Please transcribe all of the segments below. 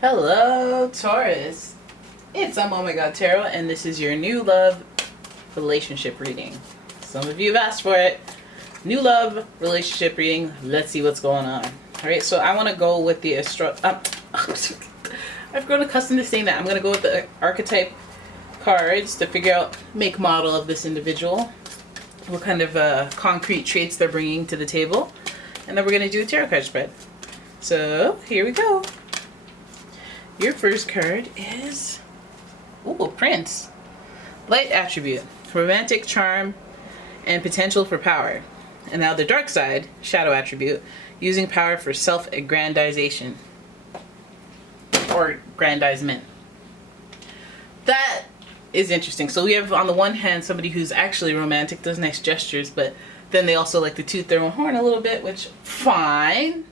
Hello, Taurus. It's umomgtarot, and this is your new love relationship reading. Some of you have asked for it. New love relationship reading. Let's see what's going on. All right, so I want to go with the I've grown accustomed to saying that. I'm going to go with the archetype cards to figure out make model of this individual, what kind of concrete traits they're bringing to the table, and then we're going to do a tarot card spread. So here we go. Your first card is, Prince. Light attribute, romantic charm, and potential for power. And now the dark side, shadow attribute, using power for self-aggrandization. Or aggrandizement. That is interesting. So we have on the one hand somebody who's actually romantic, does nice gestures, but then they also like to toot their own horn a little bit, which, fine,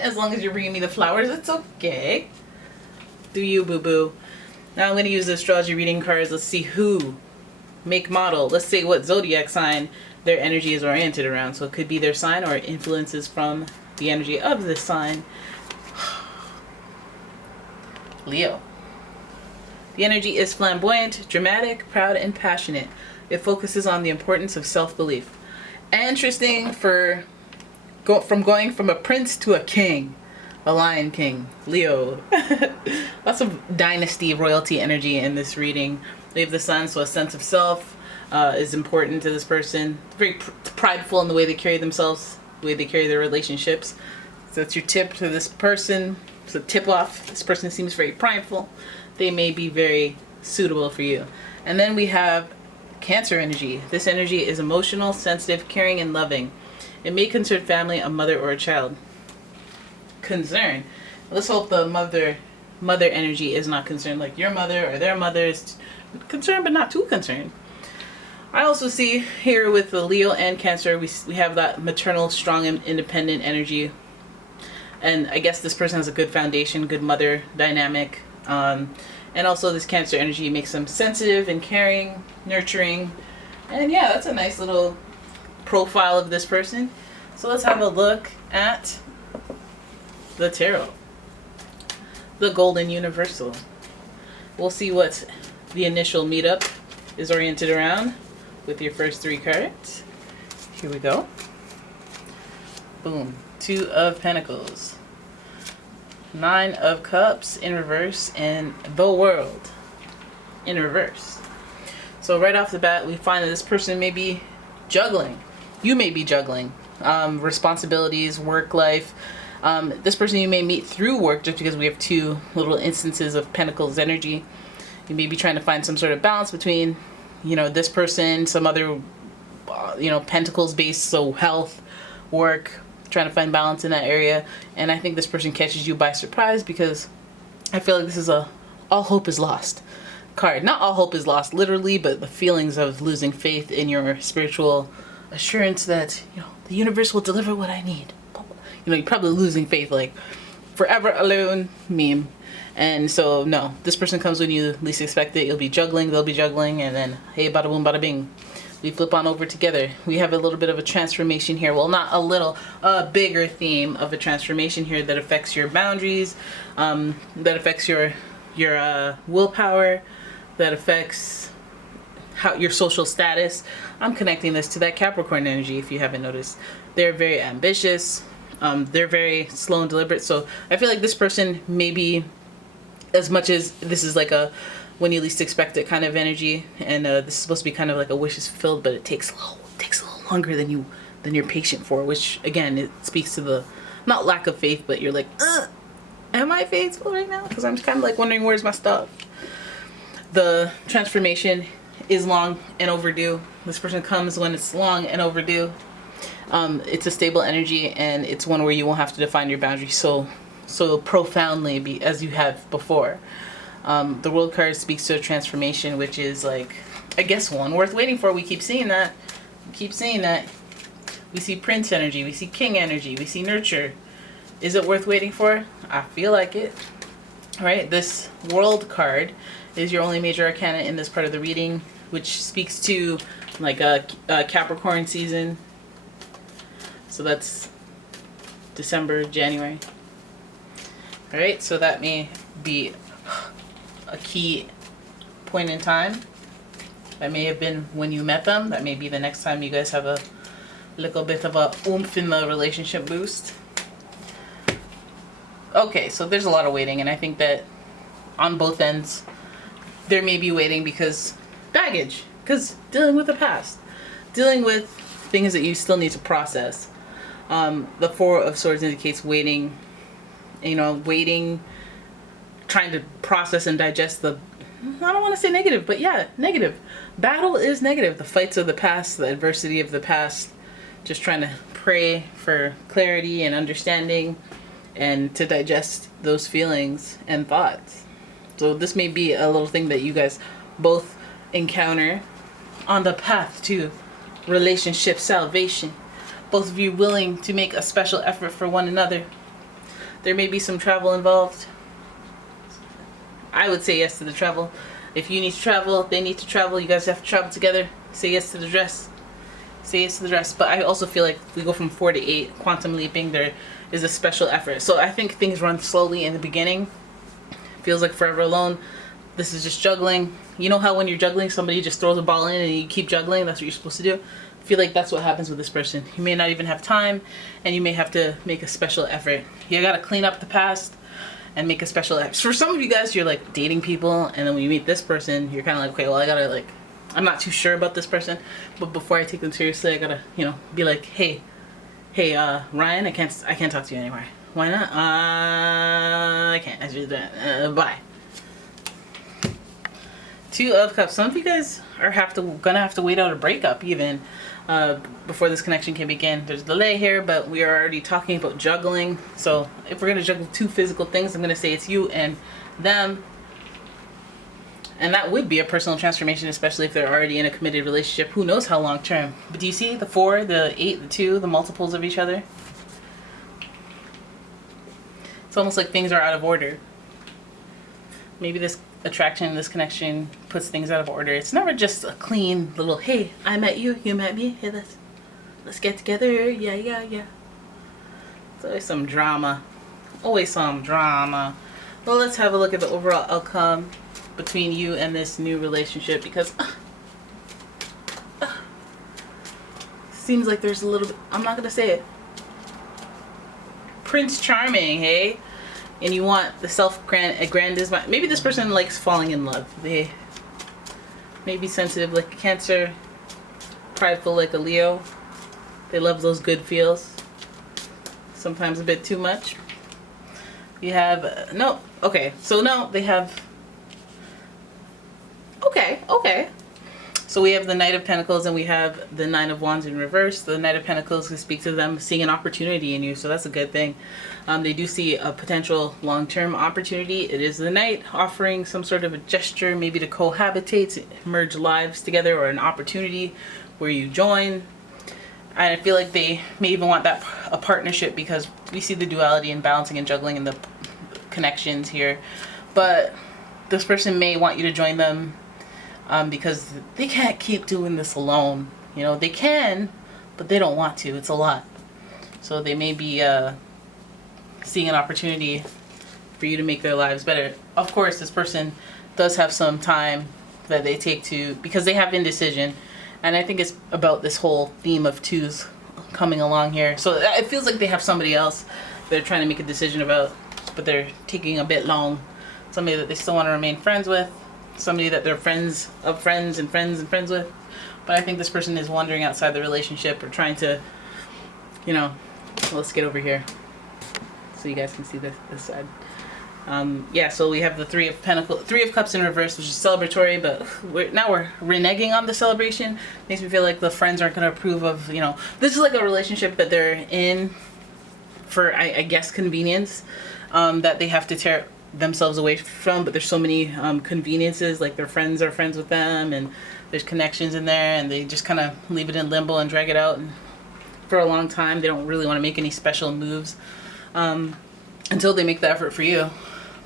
as long as you're bringing me the flowers, it's okay. Do you, boo-boo. Now I'm going to use the astrology reading cards. Let's see who, make, model. Let's say what zodiac sign their energy is oriented around. So it could be their sign or influences from the energy of this sign. Leo. The energy is flamboyant, dramatic, proud, and passionate. It focuses on the importance of self-belief. Interesting for going from a prince to a king, a lion king, Leo. Lots of dynasty, royalty energy in this reading. We have the sun, so a sense of self is important to this person. Very prideful in the way they carry themselves, the way they carry their relationships. So that's your tip to this person. So tip off. This person seems very prideful. They may be very suitable for you. And then we have Cancer energy. This energy is emotional, sensitive, caring, and loving. It may concern family, a mother, or a child. Concern. Let's hope the mother energy is not concerned, like your mother or their mother is concerned, but not too concerned. I also see here with the Leo and Cancer, we have that maternal, strong, and independent energy. And I guess this person has a good foundation, good mother dynamic. And also this Cancer energy makes them sensitive and caring, nurturing. And yeah, that's a nice little profile of this person. So let's have a look at the tarot. The Golden Universal. We'll see what the initial meetup is oriented around with your first three cards. Here we go. Boom. 2 of Pentacles. 9 of Cups in reverse, and the World in reverse. So right off the bat, we find that this person may be juggling. You may be juggling responsibilities, work life. This person you may meet through work, just because we have 2 little instances of Pentacles energy. You may be trying to find some sort of balance between, this person, some other, Pentacles based, so health, work, trying to find balance in that area. And I think this person catches you by surprise, because I feel like this is a all hope is lost card. Not all hope is lost literally, but the feelings of losing faith in your spiritual assurance that the universe will deliver what I need. You're probably losing faith, like forever alone meme. And so no, this person comes when you least expect it. You'll be juggling, they'll be juggling, and then hey, bada boom, bada bing. We flip on over together. We have a little bit of a transformation here. Well, not a little, a bigger theme of a transformation here that affects your boundaries, that affects your willpower, that affects your social status. I'm connecting this to that Capricorn energy, if you haven't noticed. They're very ambitious. They're very slow and deliberate. So I feel like this person maybe, as much as this is like a when you least expect it kind of energy, and this is supposed to be kind of like a wishes fulfilled, but it takes a little longer than you're patient for, which again, it speaks to the not lack of faith, but you're like, am I faithful right now? Because I'm kind of like wondering, where's my stuff? The transformation is long and overdue. This person comes when it's long and overdue. It's a stable energy, and it's one where you won't have to define your boundaries so profoundly as you have before. The World card speaks to a transformation, which is like, I guess, one worth waiting for. We keep seeing that. We see Prince energy. We see King energy. We see nurture. Is it worth waiting for? I feel like it. All right. This World card is your only major arcana in this part of the reading, which speaks to like a Capricorn season. So that's December, January. All right, so that may be a key point in time. That may have been when you met them. That may be the next time you guys have a little bit of a oomph in the relationship boost. Okay, so there's a lot of waiting, and I think that on both ends, there may be waiting because baggage, because dealing with the past, dealing with things that you still need to process. The Four of Swords indicates waiting, waiting, trying to process and digest the, I don't want to say negative, but yeah, negative. Battle is negative. The fights of the past, the adversity of the past, just trying to pray for clarity and understanding and to digest those feelings and thoughts. So this may be a little thing that you guys both encounter on the path to relationship salvation. Both of you willing to make a special effort for one another. There may be some travel involved. I would say yes to the travel. If you need to travel, they need to travel, you guys have to travel together. Say yes to the dress. Say yes to the dress. But I also feel like if we go from 4 to 8, quantum leaping, there is a special effort. So I think things run slowly in the beginning. Feels like forever alone. This is just juggling. You know how when you're juggling, somebody just throws a ball in and you keep juggling? That's what you're supposed to do. I feel like that's what happens with this person. You may not even have time, and you may have to make a special effort. You gotta clean up the past and make a special effort. For some of you guys, you're like dating people, and then when you meet this person, you're kind of like, okay, well, I gotta like, I'm not too sure about this person, but before I take them seriously, I gotta, be like, hey, Ryan, I can't talk to you anymore. Why not? I can't. I do that. Bye. Two of Cups. Some of you guys are gonna have to wait out a breakup even before this connection can begin. There's a delay here, but we are already talking about juggling. So if we're gonna juggle two physical things, I'm gonna say it's you and them. And that would be a personal transformation, especially if they're already in a committed relationship. Who knows how long term? But do you see the 4, the 8, the 2, the multiples of each other? It's almost like things are out of order. Maybe this attraction, this connection puts things out of order. It's never just a clean little, hey, I met you, you met me, hey, let's get together, yeah. It's always some drama. Always some drama. Well, let's have a look at the overall outcome between you and this new relationship, because seems like there's a little bit, I'm not gonna say it, Prince Charming, hey? And you want the self-aggrandizement. Maybe this person likes falling in love. They may be sensitive like a Cancer, prideful like a Leo. They love those good feels. Sometimes a bit too much. You have, no, okay. So no, they have, okay. So we have the Knight of Pentacles and we have the Nine of Wands in reverse. The Knight of Pentacles can speak to them seeing an opportunity in you, so that's a good thing. They do see a potential long-term opportunity. It is the Knight offering some sort of a gesture, maybe to cohabitate, merge lives together, or an opportunity where you join. And I feel like they may even want that a partnership, because we see the duality and balancing and juggling in the connections here. But this person may want you to join them because they can't keep doing this alone. They can, but they don't want to. It's a lot. So they may be seeing an opportunity for you to make their lives better. Of course, this person does have some time that they take to, because they have indecision. And I think it's about this whole theme of twos coming along here. So it feels like they have somebody else they're trying to make a decision about, but they're taking a bit long. Somebody that they still want to remain friends with. Somebody that they're friends of friends and friends and friends with. But I think this person is wandering outside the relationship, or trying to, let's get over here so you guys can see this side. So we have the Three of Cups in reverse, which is celebratory, but we're reneging on the celebration. Makes me feel like the friends aren't going to approve of, this is like a relationship that they're in for, I guess, convenience, that they have to tear themselves away from, but there's so many conveniences, like their friends are friends with them, and there's connections in there, and they just kind of leave it in limbo and drag it out, and for a long time they don't really want to make any special moves until they make the effort for you.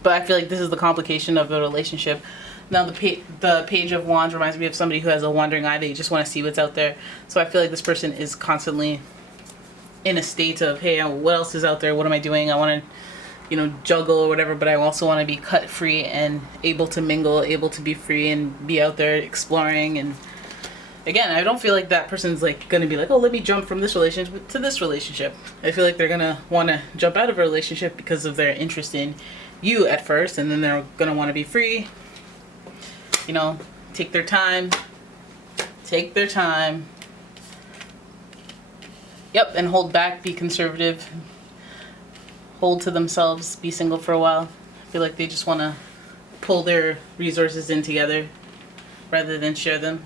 But I feel like this is the complication of the relationship. Now the Page of Wands reminds me of somebody who has a wandering eye. They just want to see what's out there. So I feel like this person is constantly in a state of, hey, what else is out there? What am I doing? I want to you know, juggle or whatever, but I also want to be cut free and able to mingle, able to be free and be out there exploring. And again, I don't feel like that person's like going to be like, oh, let me jump from this relationship to this relationship. I feel like they're going to want to jump out of a relationship because of their interest in you at first, and then they're going to want to be free, you know, take their time. Yep, and hold back, be conservative, hold to themselves, be single for a while. I feel like they just want to pull their resources in together rather than share them.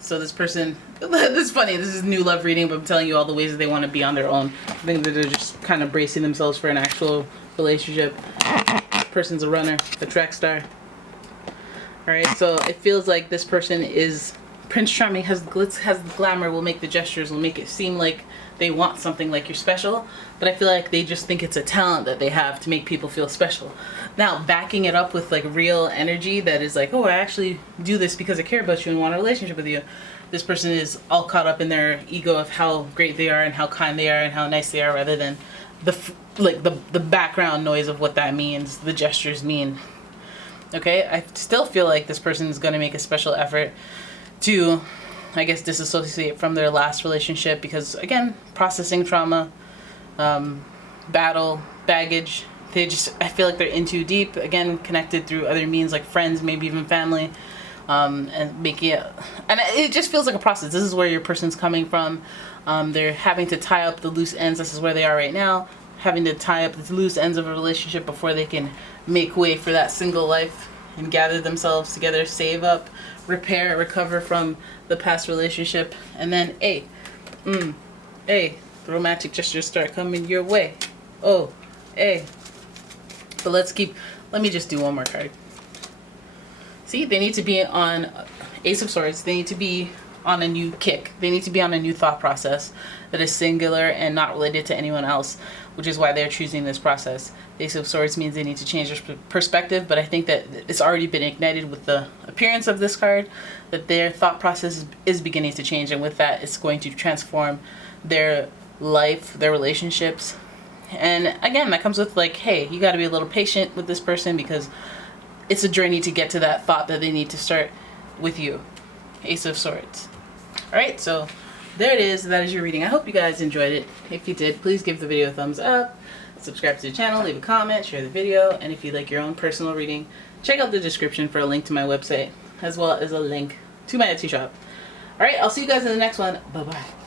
So this person, this is funny, this is new love reading, but I'm telling you all the ways that they want to be on their own. I think that they're just kind of bracing themselves for an actual relationship. This person's a runner, a track star. Alright, so it feels like this person is Prince Charming, has the glitz, has the glamour, will make the gestures, will make it seem like they want something, like you're special, but I feel like they just think it's a talent that they have to make people feel special. Now, backing it up with like real energy that is like, oh, I actually do this because I care about you and want a relationship with you. This person is all caught up in their ego of how great they are and how kind they are and how nice they are, rather than the background noise of what that means, the gestures mean. Okay, I still feel like this person is going to make a special effort to, I guess, disassociate from their last relationship because, again, processing trauma, battle, baggage. I feel like they're in too deep, again, connected through other means like friends, maybe even family, and making it, and it just feels like a process. This is where your person's coming from. They're having to tie up the loose ends. This is where they are right now, having to tie up the loose ends of a relationship before they can make way for that single life and gather themselves together, save up, repair, recover from the past relationship, and then the romantic gestures start coming your way. Oh, but let me just do one more card. See, they need to be on Ace of Swords. They need to be on a new kick. They need to be on a new thought process that is singular and not related to anyone else, which is why they're choosing this process. The Ace of Swords means they need to change their perspective, but I think that it's already been ignited with the appearance of this card, that their thought process is beginning to change, and with that, it's going to transform their life, their relationships. And again, that comes with like, hey, you got to be a little patient with this person because it's a journey to get to that thought that they need to start with you. Ace of Swords. Alright, so there it is. That is your reading. I hope you guys enjoyed it. If you did, please give the video a thumbs up, subscribe to the channel, leave a comment, share the video, and if you'd like your own personal reading, check out the description for a link to my website, as well as a link to my Etsy shop. Alright, I'll see you guys in the next one. Bye-bye.